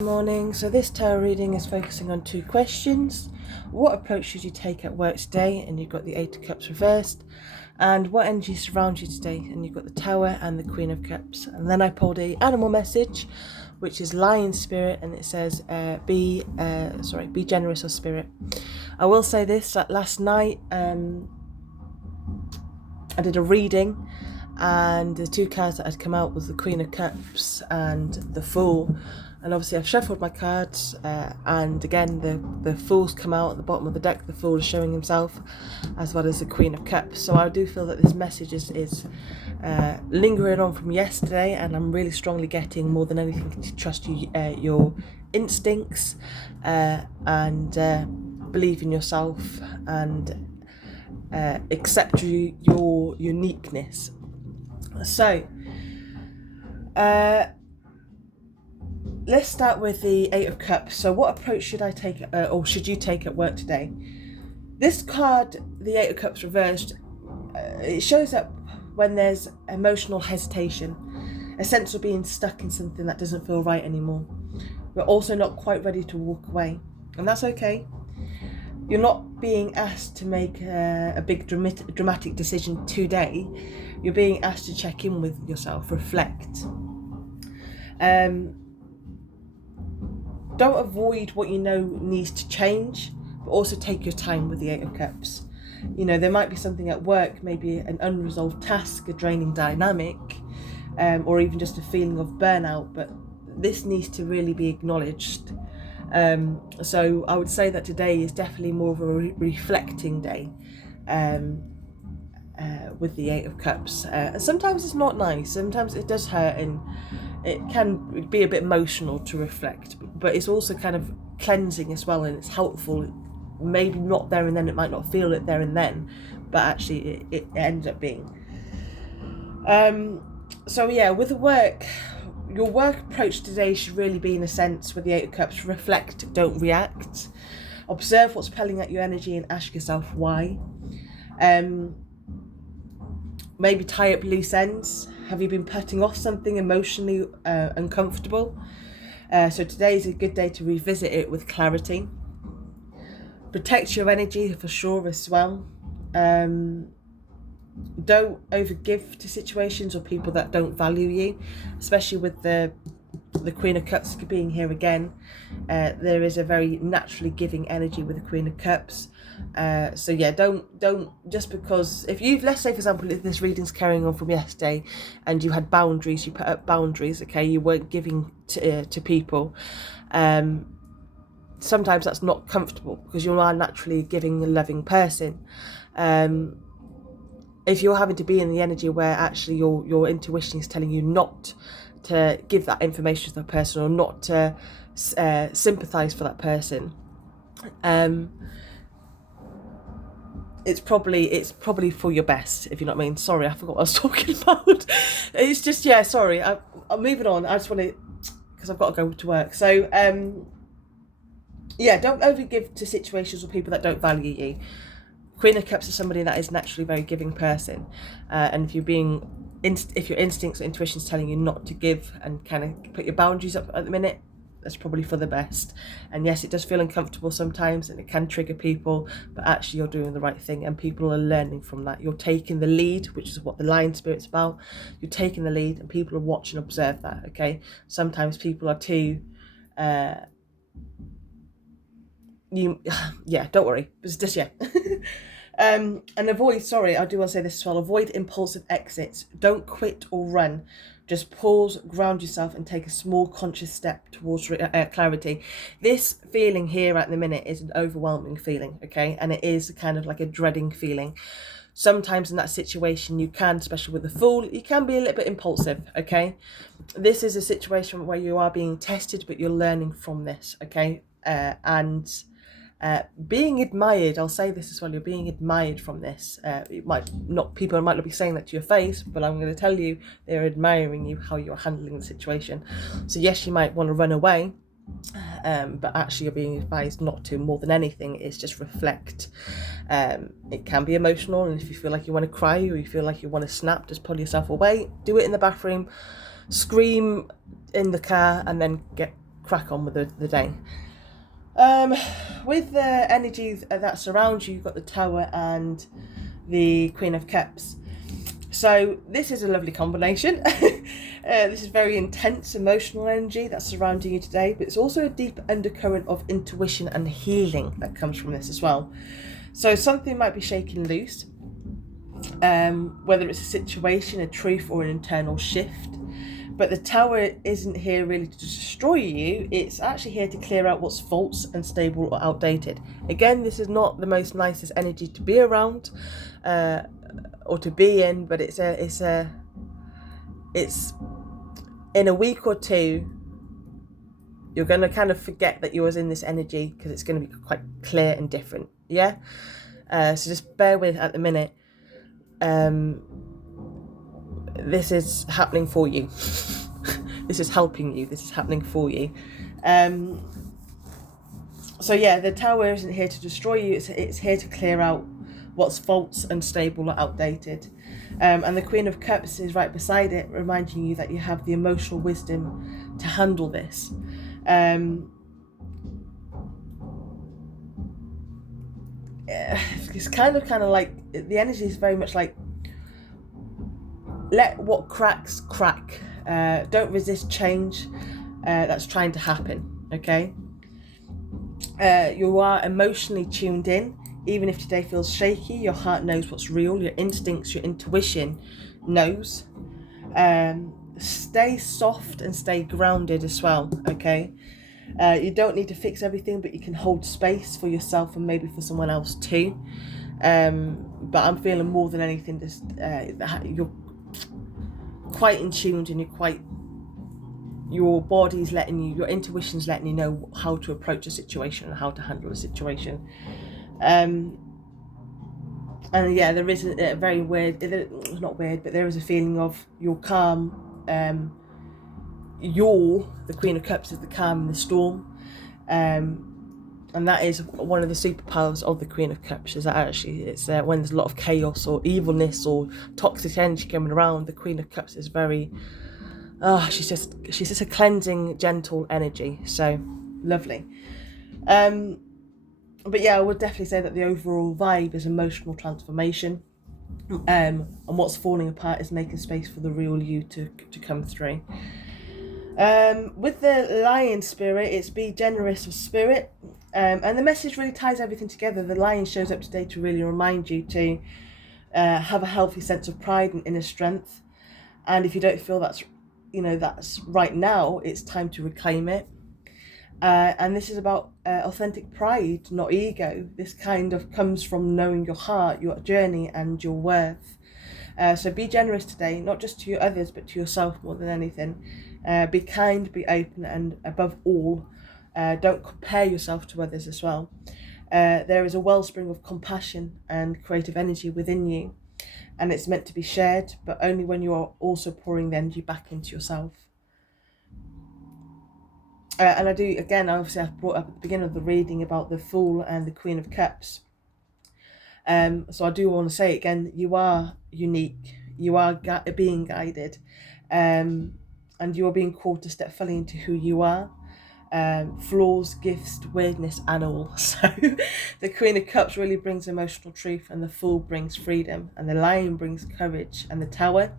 Morning. So this tarot reading is focusing on two questions. What approach should you take at work today? And you've got the Eight of Cups reversed. And what energy surrounds you today? And you've got the Tower and the Queen of Cups. And then I pulled a animal message, which is Lion Spirit, and it says, be generous of spirit. I will say this, that last night I did a reading, and the two cards that had come out was the Queen of Cups and the Fool. And obviously I've shuffled my cards, and again the Fool's come out at the bottom of the deck. The Fool is showing himself, as well as the Queen of Cups. So I do feel that this message is lingering on from yesterday, and I'm really strongly getting, more than anything, to trust your instincts, and believe in yourself, and accept your uniqueness. So let's start with the Eight of Cups. So what approach should I take, or should you take at work today? This card, the Eight of Cups reversed, it shows up when there's emotional hesitation, a sense of being stuck in something that doesn't feel right anymore. We're also not quite ready to walk away, and that's okay. You're not being asked to make a big dramatic decision today. You're being asked to check in with yourself, reflect. Don't avoid what you know needs to change, but also take your time with the Eight of Cups. You know, there might be something at work, maybe an unresolved task, a draining dynamic, or even just a feeling of burnout, but this needs to really be acknowledged. So I would say that today is definitely more of a reflecting day with the Eight of Cups. Sometimes it's not nice, sometimes it does hurt, and it can be a bit emotional to reflect, but it's also kind of cleansing as well, and it's helpful. Maybe not there and then, it might not feel it there and then, but actually it ends up being. So yeah, with the work, your work approach today should really be, in a sense, with the Eight of Cups, reflect, don't react. Observe what's pulling at your energy and ask yourself why. Maybe tie up loose ends. Have you been putting off something emotionally uncomfortable? So today is a good day to revisit it with clarity. Protect your energy for sure as well. Don't overgive to situations or people that don't value you, especially with the Queen of Cups being here again. There is a very naturally giving energy with the Queen of Cups. So yeah, don't just because, if you've, let's say for example, if this reading's carrying on from yesterday and you had boundaries, you put up boundaries, okay, you weren't giving to people, sometimes that's not comfortable because you are naturally a giving and loving person. If you're having to be in the energy where actually your intuition is telling you not to give that information to that person, or not to sympathise for that person, it's probably for your best, if you know what I mean. Sorry, I forgot what I was talking about. It's just, yeah, sorry, I'm moving on. I just want to, because I've got to go to work. So yeah, don't overgive to situations or people that don't value you. Queen of Cups is somebody that is naturally a very giving person, and if your instincts or intuition is telling you not to give and kind of put your boundaries up at the minute, that's probably for the best. And yes, it does feel uncomfortable sometimes, and it can trigger people, but actually you're doing the right thing, and people are learning from that. You're taking the lead, which is what the Lion Spirit's about. You're taking the lead, and people are watching, observe that. Okay, sometimes people are too. Yeah, don't worry. It's just, yeah. And avoid, sorry, I do want to say this as well, avoid impulsive exits. Don't quit or run. Just pause, ground yourself, and take a small conscious step towards clarity. This feeling here at the minute is an overwhelming feeling, okay? And it is kind of like a dreading feeling. Sometimes in that situation you can, especially with the Fool, you can be a little bit impulsive, okay? This is a situation where you are being tested, but you're learning from this, okay? And being admired, I'll say this as well, you're being admired from this. People might not be saying that to your face, but I'm going to tell you, they're admiring you, how you're handling the situation. So yes, you might want to run away, but actually you're being advised not to. More than anything, is just reflect. It can be emotional, and if you feel like you want to cry or you feel like you want to snap, just pull yourself away, do it in the bathroom, scream in the car, and then get crack on with the day. With the energies that surround you, you've got the Tower and the Queen of Cups. So this is a lovely combination. This is very intense emotional energy that's surrounding you today, but it's also a deep undercurrent of intuition and healing that comes from this as well. So something might be shaking loose, whether it's a situation, a truth, or an internal shift. But the Tower isn't here really to destroy you. It's actually here to clear out what's false, unstable, or outdated. Again, this is not the most nicest energy to be around or to be in, but it's in a week or two, you're going to kind of forget that you was in this energy because it's going to be quite clear and different. Yeah. So just bear with at the minute. This is happening for you. This is helping you. This is happening for you. So yeah, the Tower isn't here to destroy you. It's here to clear out what's false, unstable, or outdated. And the Queen of Cups is right beside it, reminding you that you have the emotional wisdom to handle this. It's kind of like, the energy is very much like, let what cracks crack. Don't resist change that's trying to happen, okay? You are emotionally tuned in. Even if today feels shaky, your heart knows what's real. Your instincts, your intuition knows. Stay soft and stay grounded as well, okay? You don't need to fix everything, but you can hold space for yourself and maybe for someone else too. But I'm feeling more than anything, just you're quite in tune, and your body's letting you, your intuition's letting you know how to approach a situation and how to handle a situation. And yeah, there is a very weird, not weird, but there is a feeling of you're calm. The Queen of Cups is the calm in the storm. And that is one of the superpowers of the Queen of Cups, is that actually it's when there's a lot of chaos or evilness or toxic energy coming around, the Queen of Cups is very, she's just a cleansing, gentle energy. So lovely. But yeah, I would definitely say that the overall vibe is emotional transformation. And what's falling apart is making space for the real you to come through. With the Lion spirit, it's be generous of spirit. And the message really ties everything together. The Lion shows up today to really remind you to have a healthy sense of pride and inner strength. And if you don't feel that's right now, it's time to reclaim it. And this is about authentic pride, not ego. This kind of comes from knowing your heart, your journey, and your worth. So be generous today, not just to your others, but to yourself more than anything. Be kind, be open, and above all, don't compare yourself to others as well. There is a wellspring of compassion and creative energy within you, and it's meant to be shared, but only when you are also pouring the energy back into yourself. And I do, again, obviously I've brought up at the beginning of the reading about the Fool and the Queen of Cups. So I do want to say again, you are unique, you are being guided, and you are being called to step fully into who you are. Flaws, gifts, weirdness, and all. So the Queen of Cups really brings emotional truth, and the Fool brings freedom, and the Lion brings courage, and the Tower,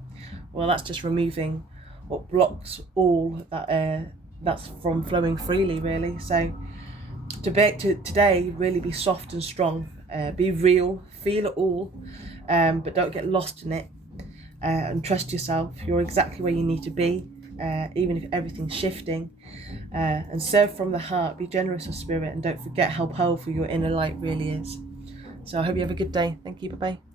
well, that's just removing what blocks all that that's from flowing freely, really. So today, really be soft and strong, be real, feel it all, but don't get lost in it, and trust yourself. You're exactly where you need to be, even if everything's shifting, and serve from the heart, be generous of spirit, and don't forget how powerful your inner light really is. So I hope you have a good day. Thank you, bye-bye.